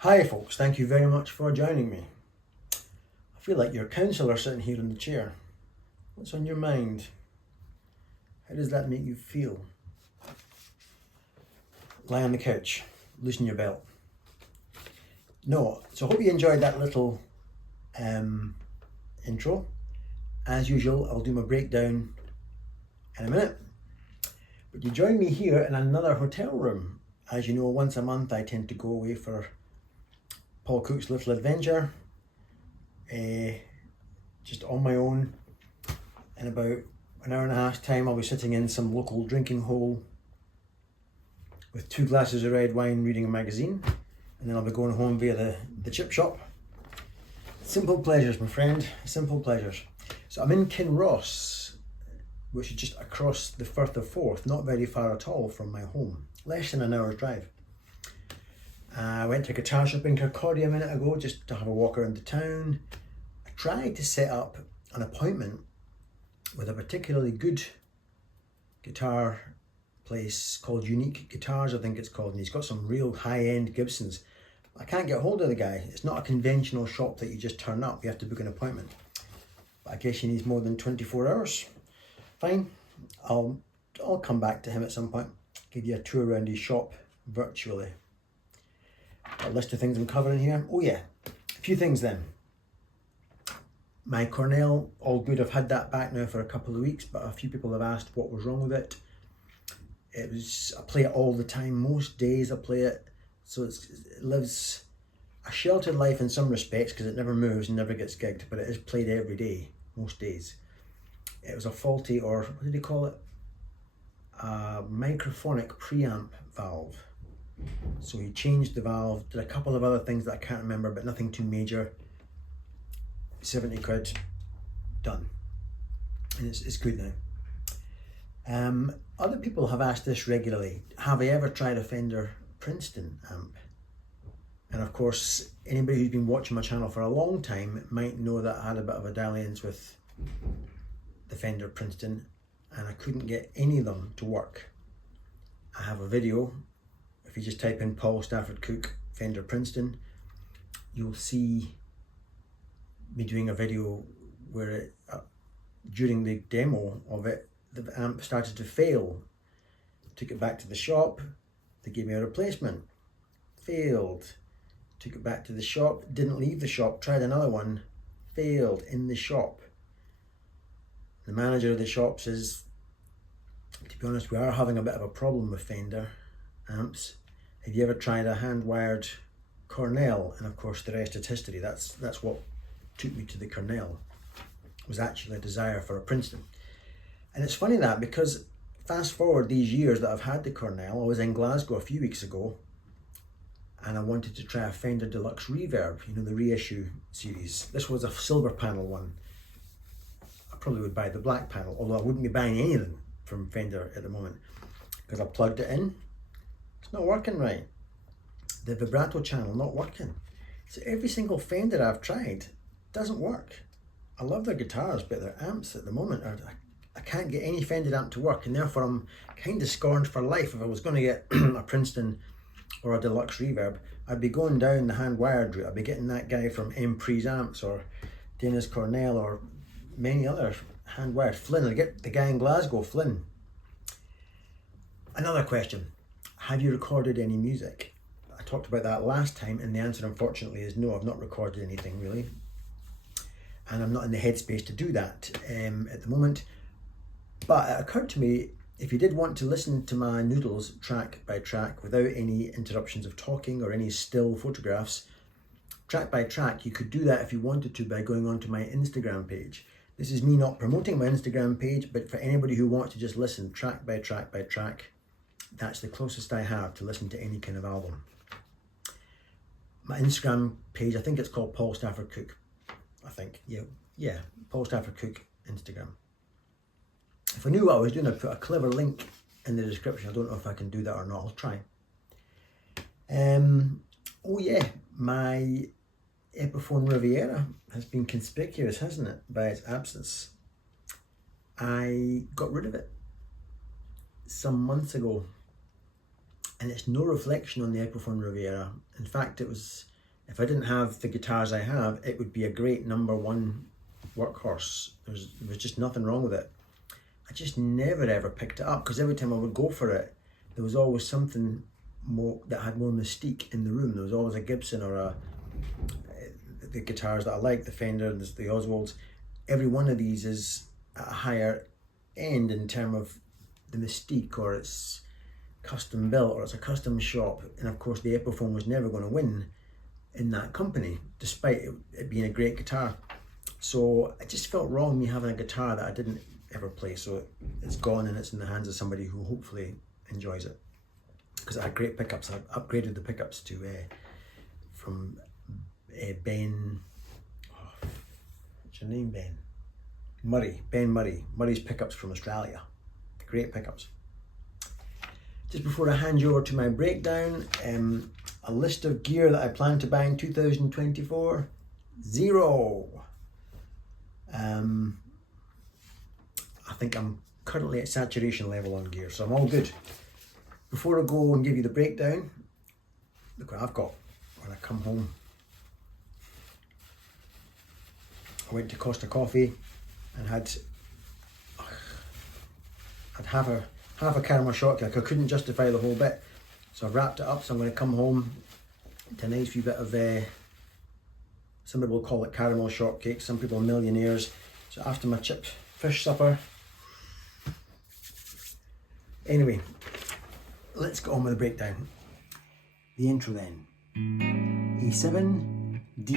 Hi folks, thank you very much for joining me. I feel like your counsellor sitting here in the chair. What's on your mind? How does that make you feel? Lie on the couch, loosen your belt. No, so I hope you enjoyed that little intro. As usual, I'll do my breakdown in a minute. But you join me here in another hotel room. As you know, once a month I tend to go away for Paul Cook's little adventure, just on my own. In about an hour and a half time I'll be sitting in some local drinking hole with 2 glasses of red wine reading a magazine, and then I'll be going home via the chip shop. Simple pleasures, my friend, simple pleasures. So I'm in Kinross, which is just across the Firth of Forth, not very far at all from my home, less than an hour's drive. I went to a guitar shop in Kirkcaldy a minute ago just to have a walk around the town. I tried to set up an appointment with a particularly good guitar place called Unique Guitars, I think it's called, and he's got some real high-end Gibsons. I can't get hold of the guy. It's not a conventional shop that you just turn up, you have to book an appointment. But I guess he needs more than 24 hours. Fine, I'll come back to him at some point, give you a tour around his shop virtually. A list of things I'm covering here. Oh yeah, a few things then. My Cornell, all good. I've had that back now for a couple of weeks, but a few people have asked what was wrong with it. I play it all the time. Most days I play it, so it lives a sheltered life in some respects because it never moves and never gets gigged, but it is played every day, most days. It was a faulty, or what did he call it? A microphonic preamp valve. So he changed the valve, did a couple of other things that I can't remember, but nothing too major. 70 quid, done. And it's good now. Other people have asked this regularly. Have I ever tried a Fender Princeton amp? And of course, anybody who's been watching my channel for a long time might know that I had a bit of a dalliance with the Fender Princeton, and I couldn't get any of them to work. I have a video. If you just type in Paul Stafford Cook Fender Princeton, you'll see me doing a video where during the demo of it, the amp started to fail. Took it back to the shop, they gave me a replacement. Failed. Took it back to the shop, didn't leave the shop, tried another one, failed in the shop. The manager of the shop says, to be honest, we are having a bit of a problem with Fender amps. Have you ever tried a hand-wired Cornell? And of course the rest is history. That's what took me to the Cornell. It was actually a desire for a Princeton. And it's funny that, because fast forward these years that I've had the Cornell, I was in Glasgow a few weeks ago and I wanted to try a Fender Deluxe Reverb, you know, the reissue series. This was a silver panel one. I probably would buy the black panel, although I wouldn't be buying any of them from Fender at the moment because I plugged it in. It's not working right. The vibrato channel not working. So every single Fender I've tried doesn't work. I love their guitars, but their amps at the moment I can't get any Fender amp to work, and therefore I'm kind of scorned for life. If I was going to get a Princeton or a Deluxe Reverb, I'd be going down the hand-wired route. I'd be getting that guy from Empre's Amps or Dana's Cornell or many other hand-wired. Flint, I'd get the guy in Glasgow, Flint. Another question, have you recorded any music? I talked about that last time, and the answer unfortunately is no, I've not recorded anything really. And I'm not in the headspace to do that at the moment. But it occurred to me, if you did want to listen to my noodles track by track without any interruptions of talking or any still photographs, track by track, you could do that if you wanted to by going onto my Instagram page. This is me not promoting my Instagram page, but for anybody who wants to just listen track by track by track, that's the closest I have to listen to any kind of album. My Instagram page, I think it's called Paul Stafford Cook. I think, yeah, Paul Stafford Cook Instagram. If I knew what I was doing, I'd put a clever link in the description. I don't know if I can do that or not. I'll try. Oh yeah, my Epiphone Riviera has been conspicuous, hasn't it, by its absence. I got rid of it some months ago, and it's no reflection on the Epiphone Riviera. In fact, it was, if I didn't have the guitars I have, it would be a great #1 workhorse. There was just nothing wrong with it. I just never ever picked it up because every time I would go for it, there was always something more that had more mystique in the room. There was always a Gibson or the guitars that I like, the Fender, the Oswalds. Every one of these is at a higher end in terms of the mystique, or it's custom built, or it's a custom shop. And of course the Epiphone was never going to win in that company, despite it being a great guitar. So it just felt wrong me having a guitar that I didn't ever play, so it's gone and it's in the hands of somebody who hopefully enjoys it. Because I had great pickups. I upgraded the pickups to from Ben, what's your name, Ben? Ben Murray. Murray's pickups from Australia. Great pickups. Just before I hand you over to my breakdown, a list of gear that I plan to buy in 2024, 0. I think I'm currently at saturation level on gear, so I'm all good. Before I go and give you the breakdown, look what I've got when I come home. I went to Costa Coffee and had half a caramel shortcake. I couldn't justify the whole bit, so I've wrapped it up. So I'm going to come home to a nice wee bit of Some people call it caramel shortcake, some people millionaires. So after my chipped fish supper. Anyway, let's get on with the breakdown. The intro then. A7, D,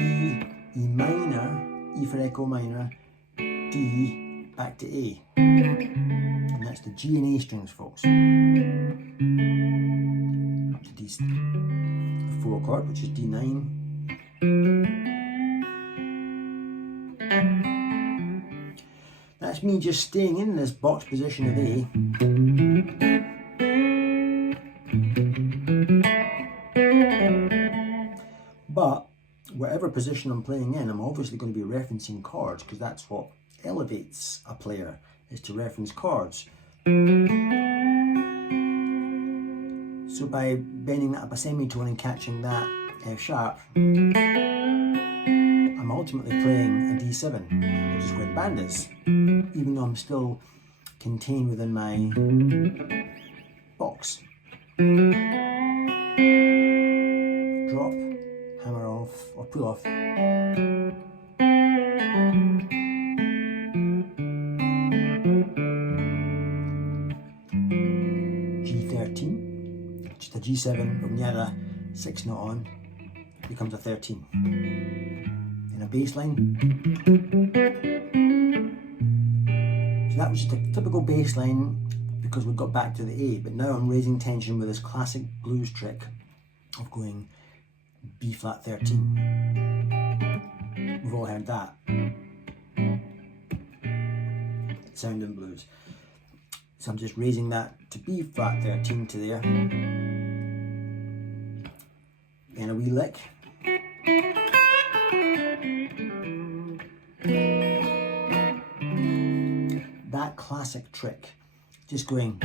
E minor, E for echo minor, D, back to A. And that's the G and A strings, folks. Up to D, the 4 chord, which is D9. That's me just staying in this box position of A. But whatever position I'm playing in, I'm obviously going to be referencing chords, because that's what elevates a player, is to reference chords. So by bending that up a semitone and catching that F sharp, I'm ultimately playing a D7, which is where the band is, even though I'm still contained within my box. Drop, hammer off, or pull off. G13, which is a G7, but when you add a 6 note on, it becomes a 13. In a bass line. So that was just a typical bass line because we got back to the A, but now I'm raising tension with this classic blues trick of going B flat 13. We've all heard that. Sound in blues. So I'm just raising that to B flat 13 to there. Then a wee lick. That classic trick, just going.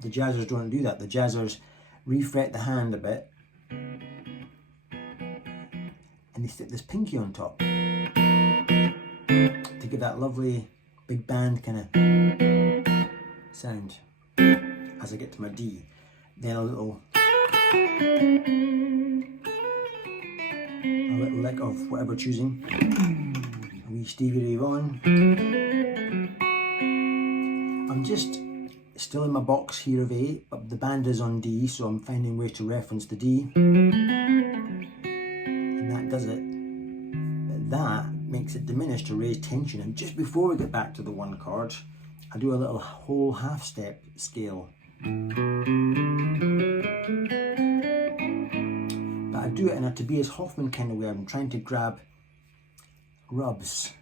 The jazzers don't do that. The jazzers refret the hand a bit and they stick this pinky on top to give that lovely big band kind of sound as I get to my D. Then a little lick of whatever choosing. A wee Stevie Ray Vaughan. I'm just still in my box here of A, but the band is on D, so I'm finding ways to reference the D. And that does it. But that makes it diminish to raise tension. And just before we get back to the 1 chord, I do a little whole half step scale. But I do it in a Tobias Hoffman kind of way. I'm trying to grab rubs.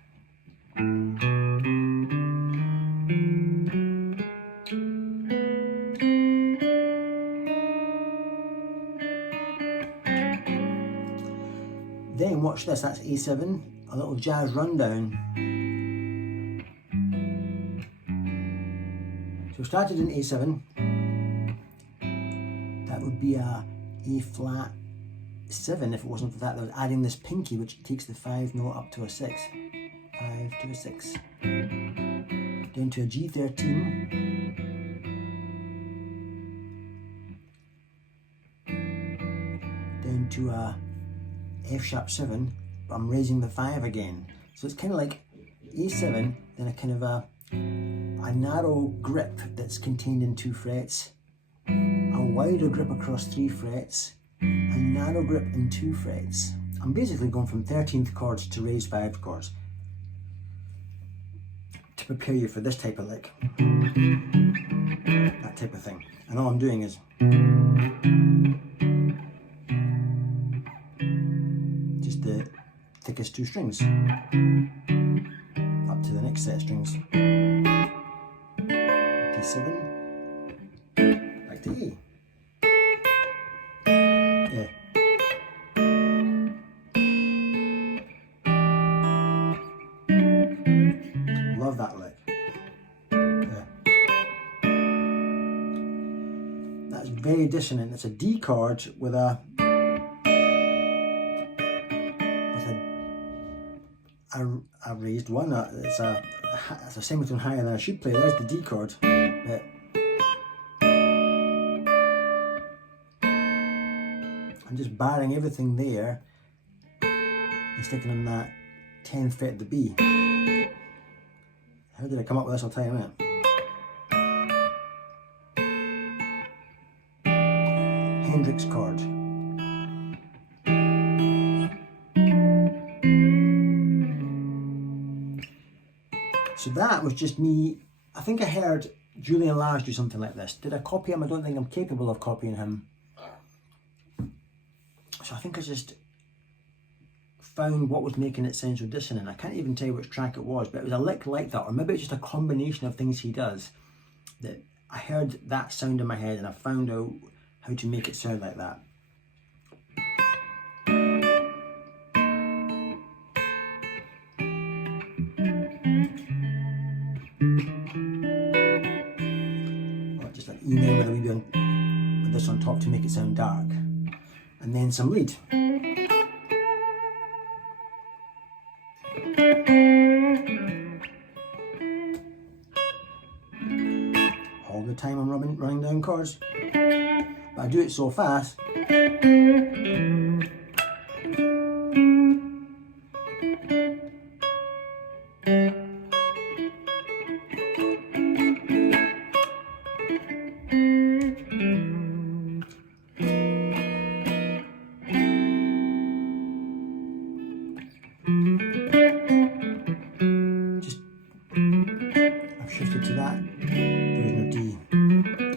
Then watch this, that's A7, a little jazz rundown. So started in A7, that would be a A flat 7 if it wasn't for that. I was adding this pinky which takes the 5 note up to a 6. 5 to a 6. Down to a G13. Down to a F sharp 7, but I'm raising the 5 again. So it's kind of like A7, then a kind of a narrow grip that's contained in 2 frets, a wider grip across 3 frets, a narrow grip in 2 frets. I'm basically going from 13th chords to raised 5 chords to prepare you for this type of lick, that type of thing. And all I'm doing is just the thickest 2 strings up to the next set of strings. D7, back to E. Yeah. Love that lick. Yeah. That's very dissonant. It's a D chord with a raised 1. It's a semitone higher than I should play. There's the D chord. But I'm just barring everything there and sticking on that 10th fret of the B. How did I come up with this? I'll tell you in a minute. Hendrix chord. So that was just me. I think I heard Julian Lars do something like this. Did I copy him? I don't think I'm capable of copying him. So I think I just found what was making it sound so dissonant. I can't even tell you which track it was, but it was a lick like that, or maybe it's just a combination of things he does, that I heard that sound in my head and I found out how to make it sound like that. Or just an E minor with this on top to make it sound dark. And then some lead. All the time I'm running down chords, but I do it so fast. I've shifted to that. There's no D.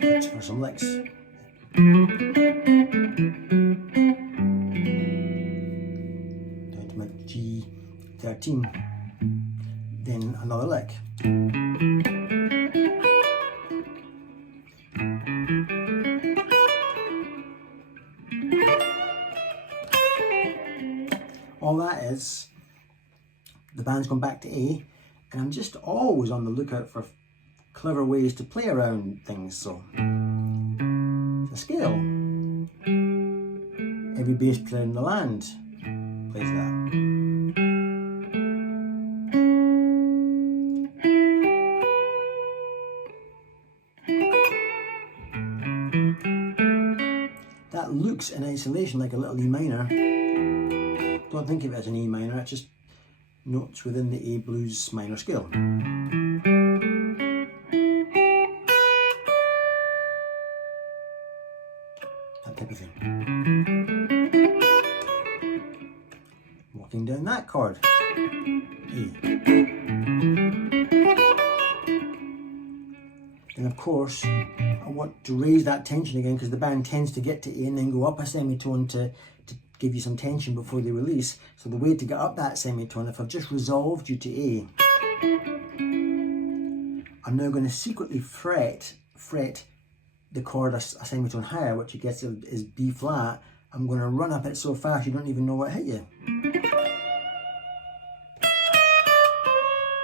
Let's for some licks. Down to my G13. Then another lick. All that is, the band's gone back to A, and I'm just always on the lookout for clever ways to play around things. So it's a scale. Every bass player in the land plays that. That looks in isolation like a little E minor. Don't think of it as an E minor, it's just notes within the A blues minor scale. That type of thing. Walking down that chord. A. Then of course I want to raise that tension again, because the band tends to get to A and then go up a semitone to give you some tension before they release. So the way to get up that semitone, if I've just resolved you to A, I'm now going to secretly fret the chord a semitone higher, which you guess is B flat. I'm going to run up it so fast you don't even know what hit you,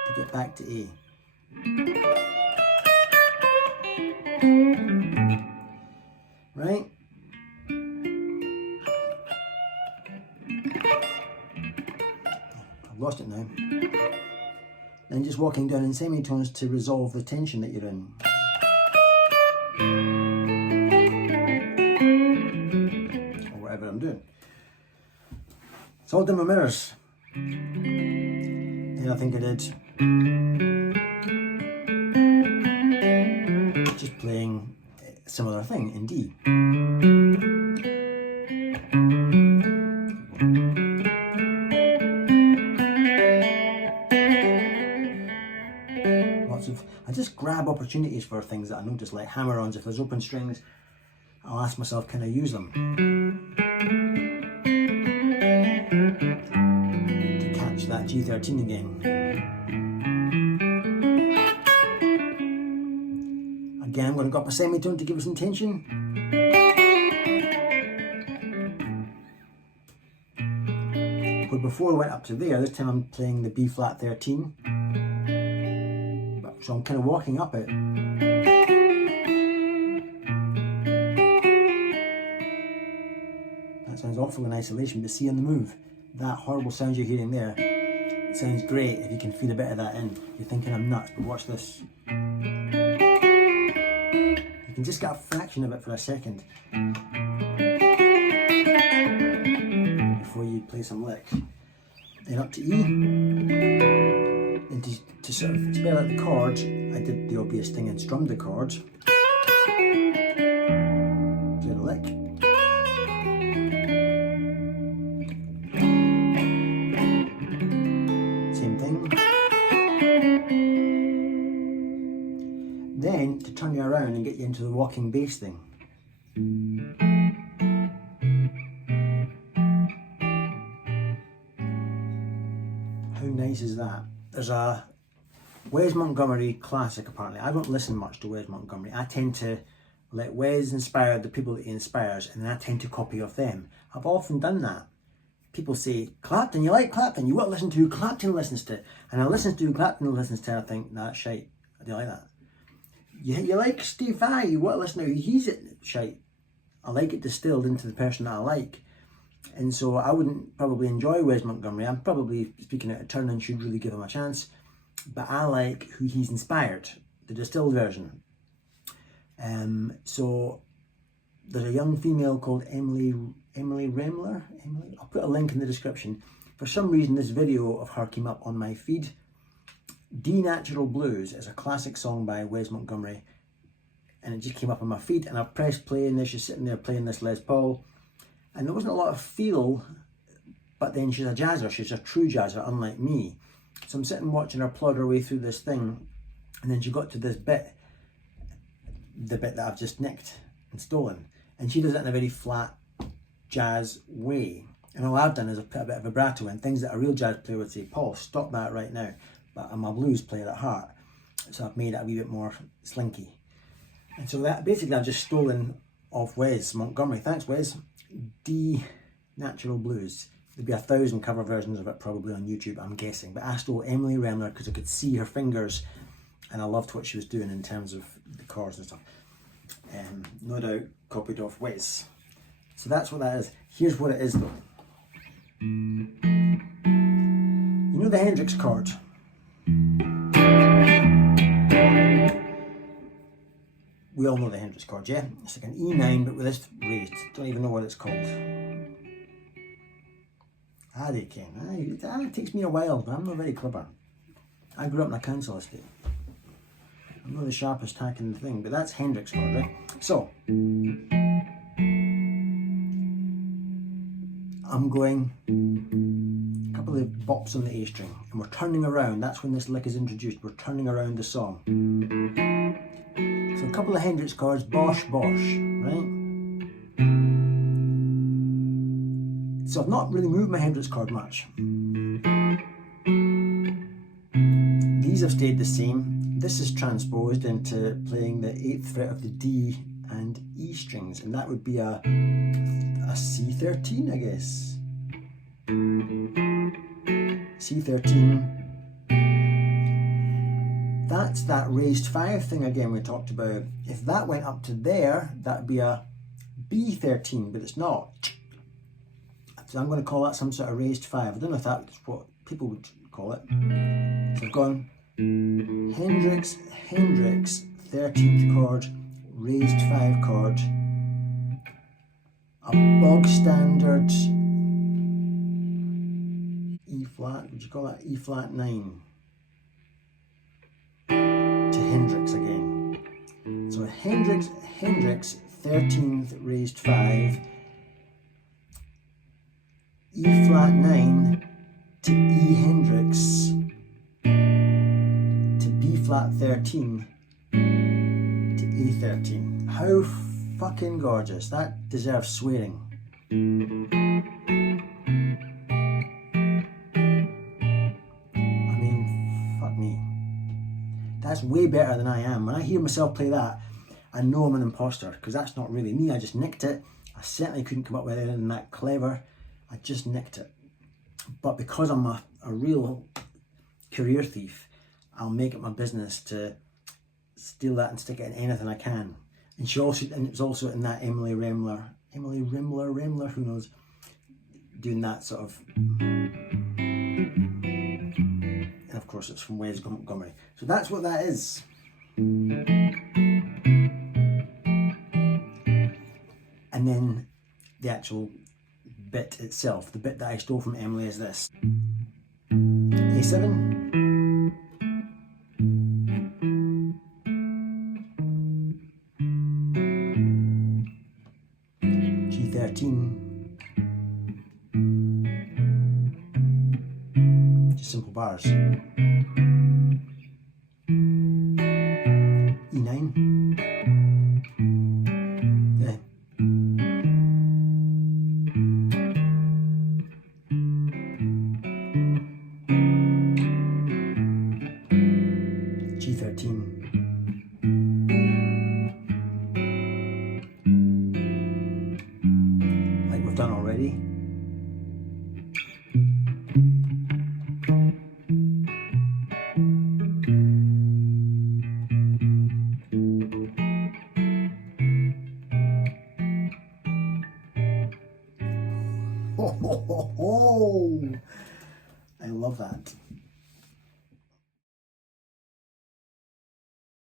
to get back to A. Right? I've lost it now. Then just walking down in semitones to resolve the tension that you're in. Or whatever I'm doing. It's all done with mirrors. And I think I did. Just playing a similar thing in D. I just grab opportunities for things that I notice, like hammer-ons. If there's open strings, I'll ask myself, can I use them? To catch that G13 again. Again, I'm going to go up a semitone to give it some tension. But before I went up to there, this time I'm playing the B flat 13. So I'm kind of walking up it. That sounds awful in isolation, but see on the move, that horrible sound you're hearing there, it sounds great if you can feel a bit of that in. You're thinking I'm nuts, but watch this. You can just get a fraction of it for a second before you play some lick. then up to E, and to sort of spell out the chords, I did the obvious thing and strummed the chords. Played a lick. Same thing. Then to turn you around and get you into the walking bass thing. How nice is that? There's a Wes Montgomery classic apparently. I don't listen much to Wes Montgomery. I tend to let Wes inspire the people that he inspires, and then I tend to copy off them. I've often done that. People say, Clapton, you like Clapton? You want to listen to who Clapton listens to? And I listen to who Clapton listens to, and I think, nah, shite. I don't like that. You like Steve Vai? You want to listen to who he's it? Shite. I like it distilled into the person that I like. And so I wouldn't probably enjoy Wes Montgomery. I'm probably speaking out of turn and should really give him a chance. But I like who he's inspired, the distilled version. So there's a young female called Emily Remler. I'll put a link in the description. For some reason this video of her came up on my feed. D Natural Blues is a classic song by Wes Montgomery, and it just came up on my feed, and I've pressed play and there she's sitting there playing this Les Paul, and there wasn't a lot of feel, but then she's a jazzer, she's a true jazzer unlike me. So I'm sitting watching her plod her way through this thing, and then she got to this bit, the bit that I've just nicked and stolen, and she does it in a very flat jazz way, and all I've done is I've put a bit of vibrato in, things that a real jazz player would say, Paul, stop that right now. But I'm a blues player at heart, so I've made it a wee bit more slinky. And so that basically I've just stolen off Wes Montgomery. Thanks, Wes. D Natural Blues. There'd be 1,000 cover versions of it probably on YouTube, I'm guessing. But I stole Emily Remler because I could see her fingers, and I loved what she was doing in terms of the chords and stuff. No doubt copied off Wes. So that's what that is. Here's what it is though. You know the Hendrix chord? We all know the Hendrix chord, yeah? It's like an E9 but with this raised. Don't even know what it's called. They can. It takes me a while, but I'm not very clever. I grew up in a council estate. I'm not the sharpest tack in the thing, but that's Hendrix chord, right? So I'm going a couple of bops on the A string, and we're turning around. That's when this lick is introduced. We're turning around the song. So a couple of Hendrix chords, bosh, bosh, right? So I've not really moved my Hendrix chord much. These have stayed the same. This is transposed into playing the 8th fret of the D and E strings, and that would be a C13, I guess. C13. That's that raised 5 thing again we talked about. If that went up to there, that'd be a B13, but it's not. So I'm going to call that some sort of raised 5. I don't know if that's what people would call it. So I've gone Hendrix, 13th chord, raised 5 chord, a bog standard E flat, would you call that E flat 9, to Hendrix again. So Hendrix, 13th raised 5, E flat 9 to E Hendrix to B flat 13 to E13. How fucking gorgeous. That deserves swearing. I mean, fuck me. That's way better than I am. When I hear myself play that, I know I'm an imposter, because that's not really me. I just nicked it. I certainly couldn't come up with anything that clever. I just nicked it. But because I'm a real career thief, I'll make it my business to steal that and stick it in anything I can. And it's also in that Emily Remler, who knows, doing that sort of. And of course it's from Wes Montgomery. So that's what that is. And then the actual bit itself, the bit that I stole from Emily, is this. G7, G13, just simple bars, E9, yeah. G13, like we've done already. Oh, ho, ho, ho. I love that.